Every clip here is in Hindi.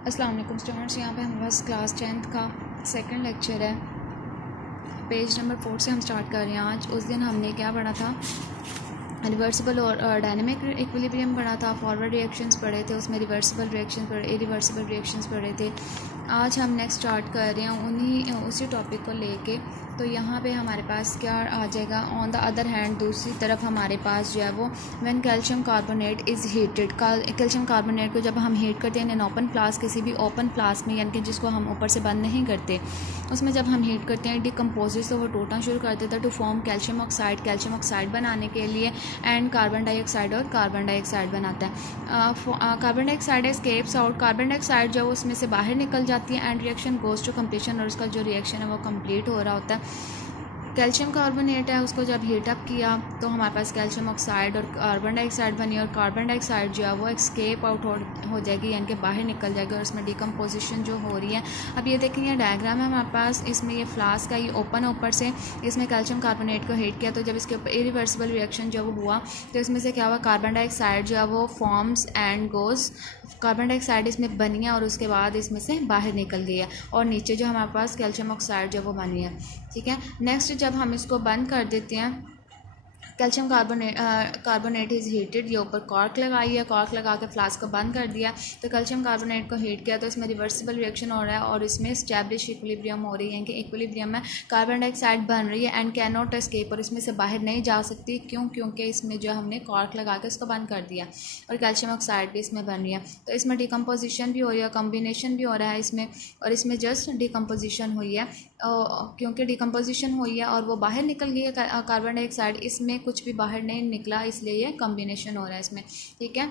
अस्सलाम वालेकुम स्टूडेंट्स, यहाँ पे हमारे पास क्लास 10th का सेकंड लेक्चर है। पेज नंबर 4 से हम स्टार्ट कर रहे हैं। आज उस दिन हमने क्या पढ़ा था, रिवर्सिबल और डायनेमिक इक्विलिब्रियम पढ़ा था, फॉरवर्ड रिएक्शंस पढ़े थे, उसमें रिवर्सिबल रिएक्शन पढ़े, इरिवर्सिबल रिएक्शंस पढ़े थे। आज हम नेक्स्ट स्टार्ट कर रहे हैं उसी टॉपिक को लेके। तो यहाँ पे हमारे पास क्या आ जाएगा, ऑन द अदर हैंड दूसरी तरफ हमारे पास जो है वो when calcium carbonate is heated, calcium carbonate को जब हम हीट करते हैं इन ओपन फ्लास्क, किसी भी ओपन फ्लास्क में, यानी कि जिसको हम ऊपर से बंद नहीं करते, उसमें जब हम हीट करते हैं डिकम्पोजिस, तो वो टूटना शुरू कर देता है टू फॉर्म कैल्शियम ऑक्साइड बनाने के लिए, एंड कार्बन डाइऑक्साइड और कार्बन डाइऑक्साइड बनाता है। Carbon dioxide escapes out, carbon dioxide जो उसमें से बाहर निकल जाती है, and reaction goes to completion, और उसका जो रिएक्शन है वो कंप्लीट हो रहा होता है। कैल्शियम कार्बोनेट है, उसको जब हीटअप किया तो हमारे पास कैल्शियम ऑक्साइड और कार्बन डाइऑक्साइड बनी, और कार्बन डाइऑक्साइड जो है वो एस्केप आउट हो जाएगी, यानी कि बाहर निकल जाएगी, और उसमें डिकम्पोजिशन जो हो रही है। अब ये देखें, ये डायग्राम है हमारे पास, इसमें ये फ्लास्क का ये ओपन ऊपर से, इसमें कैल्शियम कार्बोनेट को हीट किया, तो जब इसके ऊपर इरिवर्सिबल रिएक्शन जब हुआ तो इसमें से क्या हुआ, कार्बन डाइऑक्साइड जो है वो forms and goes, carbon dioxide इसमें बनी है और उसके बाद इसमें से बाहर निकल गई है, और नीचे जो हमारे पास कैल्शियम ऑक्साइड जो वो बनी है। ठीक है, नेक्स्ट जब हम इसको बंद कर देते हैं, कैल्शियम कार्बोनेट इज़ हीटेड, ये ऊपर कॉर्क लगाई है, कॉर्क लगा के फ्लास्क को बंद कर दिया, तो कैल्शियम कार्बोनेट को हीट किया, तो इसमें रिवर्सिबल रिएक्शन हो रहा है और इसमें स्टैब्लिश इक्विलिब्रियम हो रही है, कि इक्विलिब्रियम में कार्बन डाइऑक्साइड बन रही है एंड कैन नॉट एस्केप, और इसमें से बाहर नहीं जा सकती, क्योंकि इसमें जो हमने कॉर्क लगा के इसको बंद कर दिया, और कैल्शियम ऑक्साइड भी इसमें बन रही है। तो इसमें डिकम्पोजिशन भी हो रही है, कम्बिनेशन भी हो रहा है इसमें, और इसमें जस्ट डिकम्पोजिशन हुई है, क्योंकि डिकम्पोजिशन हुई है और वो बाहर निकल गई है कार्बन डाइऑक्साइड, इसमें कुछ भी बाहर नहीं निकला, इसलिए ये कम्बिनेशन हो रहा है इसमें। ठीक है,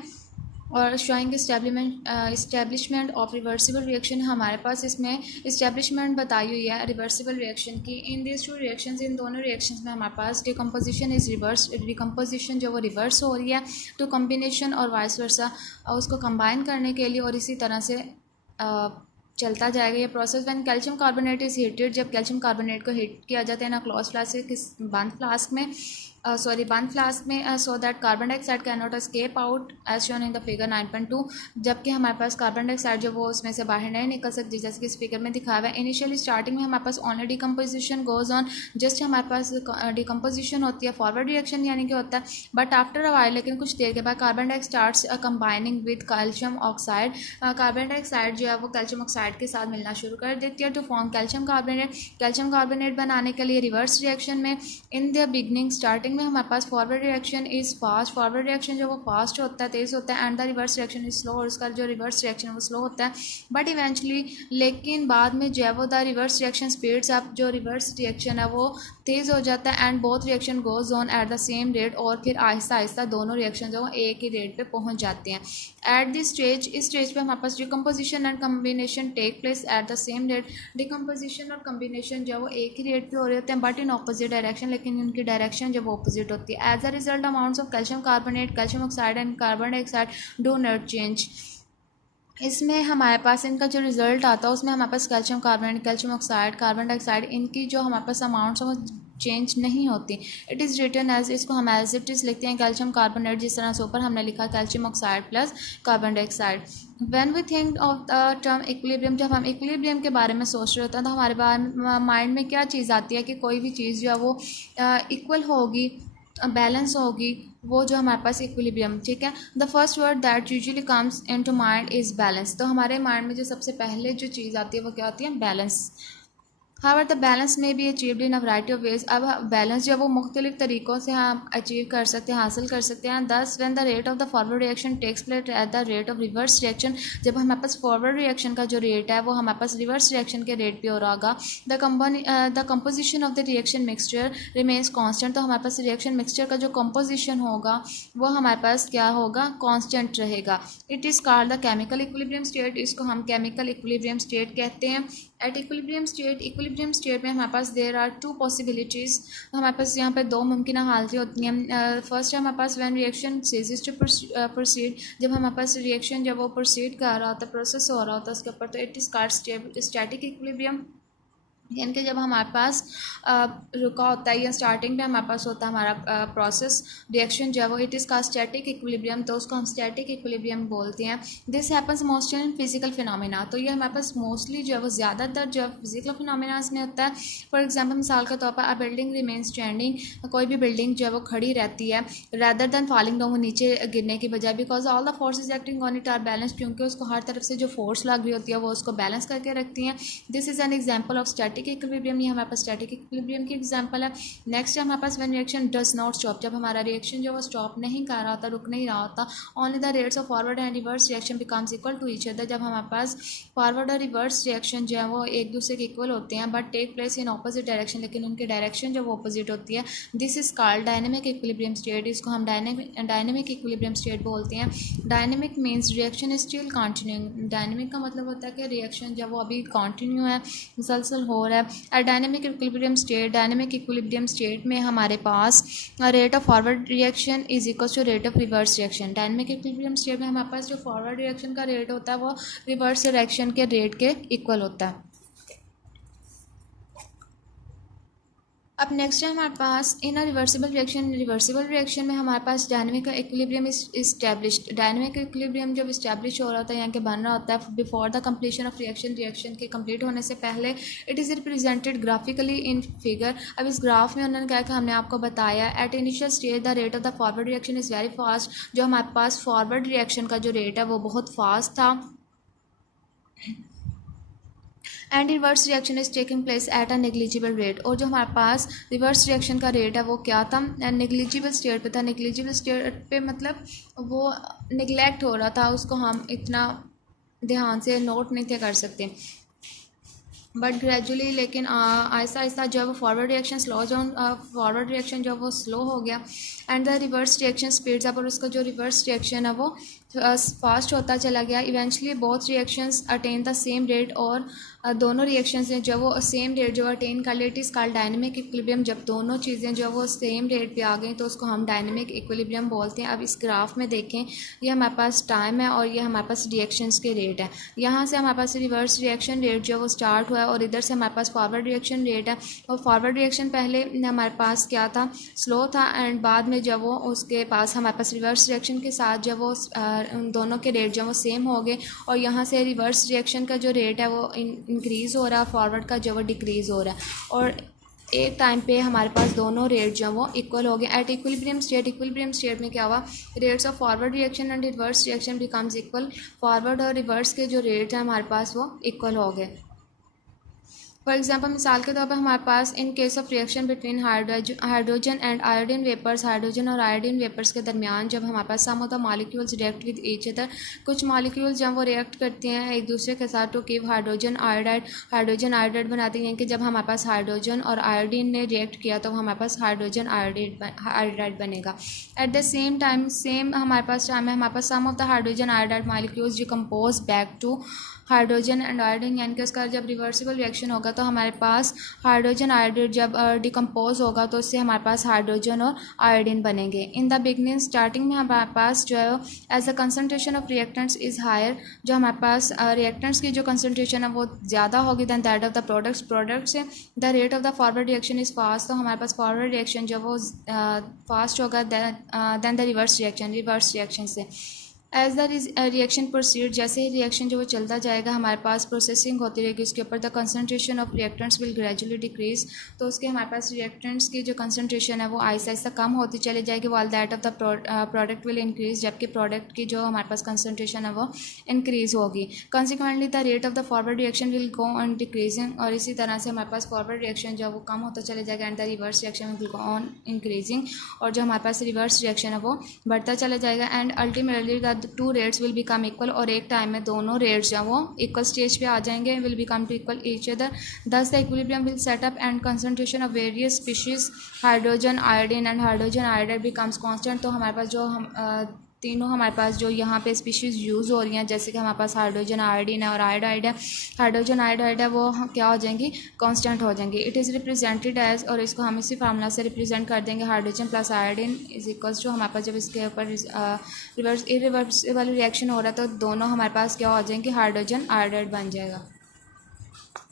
और showing establishment of reversible reaction, हमारे पास इसमें इस्टेब्लिशमेंट बताई हुई है रिवर्सिबल रिएक्शन की। इन दिस टू रिएक्शंस, इन दोनों रिएक्शंस में हमारे पास डिकम्पोजिशन इज़ रिवर्स, डिकम्पोजिशन जो वो रिवर्स हो रही है टू कम्बिनेशन और वाइस वर्सा, उसको कंबाइन करने के लिए, और इसी तरह से चलता जाएगा ये process. When calcium carbonate is heated, जब कैल्शियम कार्बोनेट को हीट किया जाता है ना क्लोज फ्लास्क से किस बंद फ्लास्क में, बंद फ्लास्क में, so that carbon dioxide can not escape out as shown in the figure 9.2, जबकि हमारे पास कार्बन डाइऑक्साइड जो वो उसमें से बाहर नहीं निकल सकती, जैसे कि इस फिगर में दिखाया हुआ है। इनिशियली स्टार्टिंग में हमारे पास only decomposition goes on, just हमारे पास डिकम्पोजिशन होती है, फॉरवर्ड रिएक्शन यानी कि होता है, बट आफ्टर अ वाइल, लेकिन कुछ देर के बाद carbon dioxide starts combining with calcium oxide, carbon dioxide जो है वो कैल्शियम ऑक्साइड के साथ मिलना शुरू कर देती है to form calcium carbonate. Calcium carbonate बनाने के लिए रिवर्स रिएक्शन में, इन द बिगनिंग स्टार्टिंग में हमारे पास forward reaction is fast, forward reaction जो वो फास्ट होता है, तेज़ होता है, and the reverse reaction is slow, और उसका जो रिवर्स रिएक्शन है वो स्लो होता है, बट इवेंचुअली, लेकिन बाद में जो है वो the reverse reaction speeds up, जो रिवर्स रिएक्शन है वो तेज़ हो जाता है, and both reaction goes on eight the same rate, और फिर आहिस्ता आहिस्ता दोनों रिएक्शन जो एक ही रेट पे पहुंच जाते हैं। एट दिस स्टेज, इस स्टेज पे हमारे पास decomposition and combination take place at the same rate, decomposition और कम्बिनेशन जो है वो एक ही रेट पे हो रहे होते हैं, बट इन ऑपोजिट डायरेक्शन, लेकिन उनकी डायरेक्शन जब ऑपोजिट होती है। As a result, amounts of calcium carbonate, calcium oxide and carbon dioxide do not change. इसमें हमारे पास इनका जो रिजल्ट आता है उसमें हमारे पास calcium carbonate, calcium oxide, carbon dioxide, इनकी जो हमारे पास अमाउंट्स हैं वो चेंज नहीं होती। इट इज़ रिटन एज, इसको हम एज इट इज़ लिखते हैं कैल्शियम कार्बोनेट, जिस तरह से ऊपर हमने लिखा calcium oxide plus carbon dioxide. When we think of the term equilibrium, जब हम इक्विलिब्रियम के बारे में सोच रहे होते हैं तो हमारे माइंड में क्या चीज़ आती है, कि कोई भी चीज़ जो है वो इक्वल होगी, बैलेंस होगी, वो जो हमारे पास इक्विलिब्रियम। ठीक है, the first word that usually comes into mind is balance, तो हमारे माइंड में जो सबसे पहले जो चीज़ आती है वो क्या होती है, बैलेंस। हावर द बैलेंस में भी achieved in a variety of ways, अब बैलेंस जो है वो मुख्तलिफ तरीक़ों से हम अचीव कर सकते हैं, हासिल कर सकते हैं। Thus when the rate of the forward reaction takes place at the rate of reverse reaction, जब हमारे पास फॉरवर्ड रिएक्शन का जो रेट है वो हमारे पास रिवर्स रिएक्शन के रेट पे हो रहा होगा। The composition of the reaction mixture remains constant, तो हमारे पास रिएक्शन मिक्सचर का जो कंपोजिशन होगा वो हमारे पास क्या होगा, कॉन्स्टेंट रहेगा। It is called the chemical equilibrium state, इसको हम केमिकल इक्विलिब्रियम स्टेट कहते हैं। एट इक्विलिब्रियम स्टेट में हमारे पास देर आर टू पॉसिबिलिटीज़, हमारे पास यहाँ पर दो मुमकिन हालतें होती हैं। फर्स्ट है हमारे पास when reaction ceases to proceed, जब हमारे पास रिएक्शन जब वो प्रोसीड कर रहा होता है, प्रोसेस हो रहा होता है उसके ऊपर, तो it is called static equilibrium. यानी कि जब हमारे पास रुका होता है या स्टार्टिंग पे हमारे पास होता है हमारा प्रोसेस रिएक्शन जो है वो इट इज़ का स्टैटिक इक्विलिब्रियम, तो उसको हम स्टैटिक इक्विलिब्रियम बोलते हैं। This happens mostly in physical phenomena, तो ये हमारे पास मोस्टली जो है वो ज़्यादातर जो है फिजिकल फिनोमेनास में होता है। फॉर एग्जाम्पल मिसाल के तौर पर अ बिल्डिंग रिमेन स्टैंडिंग, कोई भी बिल्डिंग जो है वो खड़ी रहती है रैदर दैन फॉलिंग डाउन, नीचे गिरने की बजाय, because all the forces acting on it are balance, क्योंकि उसको हर तरफ से जो फोर्स लग रही होती है वो उसको बैलेंस करके रखती हैं। This is an example of static equilibrium, ये हमारे पास स्टैटिक इक्विलिब्रियम की एग्जांपल है। नेक्स्ट है हमारे पास when reaction does not stop, जब हमारा रिएक्शन जो वो स्टॉप नहीं कर रहा होता, रुक नहीं रहा होता। Only the rates of forward and reverse reaction becomes equal to each other, जब हमारे पास फॉरवर्ड और रिवर्स रिएक्शन जो है वो एक दूसरे के इक्वल होते हैं but take place in opposite direction, लेकिन उनकी डायरेक्शन जो वो ऑपोजिट होती है। This is called dynamic equilibrium state, इसको हम डायनेमिक इक्विलिब्रियम स्टेट बोलते हैं। Dynamic means reaction is still continuing, dynamic का मतलब होता है कि रिएक्शन जब वो अभी कंटिन्यू है, मुसलसल हो रहा है। Dynamic equilibrium state, dynamic equilibrium state में हमारे पास rate of forward reaction is equal to rate of reverse reaction. Dynamic equilibrium state में हमारे पास जो फॉरवर्ड रिएक्शन का रेट होता है वो रिवर्स रिएक्शन के रेट के इक्वल होता है। अब नेक्स्ट है हमारे पास in a reversible reaction, reversible reaction में हमारे पास dynamic equilibrium established, dynamic equilibrium जब इस्टेब्लिश हो रहा होता है यानी कि बन रहा होता है before the completion of reaction, reaction के कंप्लीट होने से पहले, it is represented graphically in figure. अब इस ग्राफ में उन्होंने कहा कि हमने आपको बताया at initial stage the rate of the forward reaction is very fast, जो हमारे पास फॉरवर्ड रिएक्शन का जो रेट है वो बहुत फास्ट था, and reverse reaction is taking place at a negligible rate, और जो हमारे पास रिवर्स रिएक्शन का रेट है वो क्या था, नेग्लिजिबल स्टेट पे था। नेग्लिजिबल स्टेट पे मतलब वो निगलेक्ट हो रहा था, उसको हम इतना ध्यान से नोट नहीं थे कर सकते, बट ग्रेजुअली लेकिन आहिस्ता आहिस्ता जब forward reaction slow down, forward reaction जब वो स्लो हो गया and the reverse reaction speeds up, और उसका जो रिवर्स रिएक्शन है वो फास्ट होता चला गया। Eventually both reactions attain the same rate, और दोनों रिएक्शंस हैं जो वो सेम रेट जो अटेन कर लेती इस कॉल्ड डायनेमिक इक्विलिब्रियम। जब दोनों चीज़ें जो वो सेम रेट पे आ गई तो उसको हम डायनेमिक इक्विलिब्रियम बोलते हैं। अब इस ग्राफ में देखें, ये हमारे पास टाइम है और ये हमारे पास रिएक्शंस के रेट है। यहाँ से हमारे पास रिवर्स रिएक्शन रेट जो वो स्टार्ट हुआ है और इधर से हमारे पास फॉरवर्ड रिएक्शन रेट है, और फॉरवर्ड रिएक्शन पहले हमारे पास क्या था, स्लो था, एंड बाद में जब वो उसके पास हमारे पास रिवर्स रिएक्शन के साथ जब वो उन दोनों के रेट जो वो सेम हो गए, और यहाँ से रिवर्स रिएक्शन का जो रेट है वो इंक्रीज़ हो रहा है, फॉरवर्ड का जो वो डिक्रीज़ हो रहा है, और एक टाइम पे हमारे पास दोनों रेट जो वो इक्वल हो गए at equilibrium state. Equilibrium state में क्या हुआ, rates of forward reaction and reverse reaction becomes equal, forward और रिवर्स के जो रेट हैं हमारे पास वो इक्वल हो गए। फॉर एग्जाम्पल मिसाल के तौर पर हमारे पास in case of reaction between hydrogen and iodine vapours, hydrogen और आयोडीन वेपर्स के दरमियान जब हमारे पास some of the molecules react with each other, कुछ मॉलिक्यूल्स जब वो रिएक्ट करते हैं एक दूसरे के साथ to give hydrogen iodide, hydrogen iodide बनाते हैं कि जब हमारे पास हाइड्रोजन और आयोडीन ने रिएक्ट किया तो हमारे पास हाइड्रोजन आयोडाइड बनेगा। At the same time same हमारे पास टाइम है, हमारे पास some of the hydrogen iodide molecules decompose back to hydrogen and iodine, यानी कि उसका जब रिवर्सिबल रिएक्शन होगा तो हमारे पास हाइड्रोजन आयोडाइड जब डिकम्पोज होगा तो उससे हमारे पास हाइड्रोजन और आयोडीन बनेंगे। इन द बिगनिंग स्टार्टिंग में हमारे पास जो है as a concentration of reactants is higher, जो हमारे पास रिएक्टेंट्स की जो कंसनट्रेशन है वो ज़्यादा होगी than that of the products, product से the rate of the forward reaction is fast, तो हमारे पास फॉरवर्ड रिएक्शन जो वो फास्ट होगा दैन द रिवर्स रिएक्शन से। एज द रिएक्शन प्रोसीड, जैसे ही रिएक्शन जो वो चलता जाएगा हमारे पास प्रोसेसिंग होती रहेगी उसके ऊपर, the concentration of reactants will gradually decrease, तो उसके हमारे पास रिएक्टेंट्स की जो कंसनट्रेशन है वो आहिस्ता आहिस्ता कम होती चली जाएगी, वाल that of the product will increase, जबकि प्रोडक्ट की जो हमारे पास कंसनट्रेशन है वो इंक्रीज होगी। Consequently the rate of the forward reaction will go on decreasing, और इसी तरह से हमारे पास फॉरवर्ड रिएक्शन जो वो कम होता चले जाएगा and the reverse reaction will go on increasing, और जो हमारे पास रिवर्स रिएक्शन है वो बढ़ता चला जाएगा and ultimately the two rates will become equal, और एक टाइम में दोनों रेट्स जो वो इक्वल स्टेज पे आ जाएंगे, will become to equal each other, thus the equilibrium will set up and concentration of various species hydrogen iodine and hydrogen iodide becomes constant, तो हमारे पास जो तीनों हमारे पास जो यहाँ पे स्पीशीज़ यूज़ हो रही हैं, जैसे कि हमारे पास हाइड्रोजन आयोडीन है और आयोडाइड है, हाइड्रोजन आयोडाइड है वो क्या हो जाएंगी, कांस्टेंट हो जाएंगी। इट इज़ रिप्रेजेंटेड एज, और इसको हम इसी फार्मूला से रिप्रेजेंट कर देंगे, hydrogen plus iodine is equals to, हमारे पास जब इसके ऊपर इरिवर्सिबल रिएक्शन हो रहा है तो दोनों हमारे पास क्या हो जाएंगे, हाइड्रोजन आयोडाइड बन जाएगा।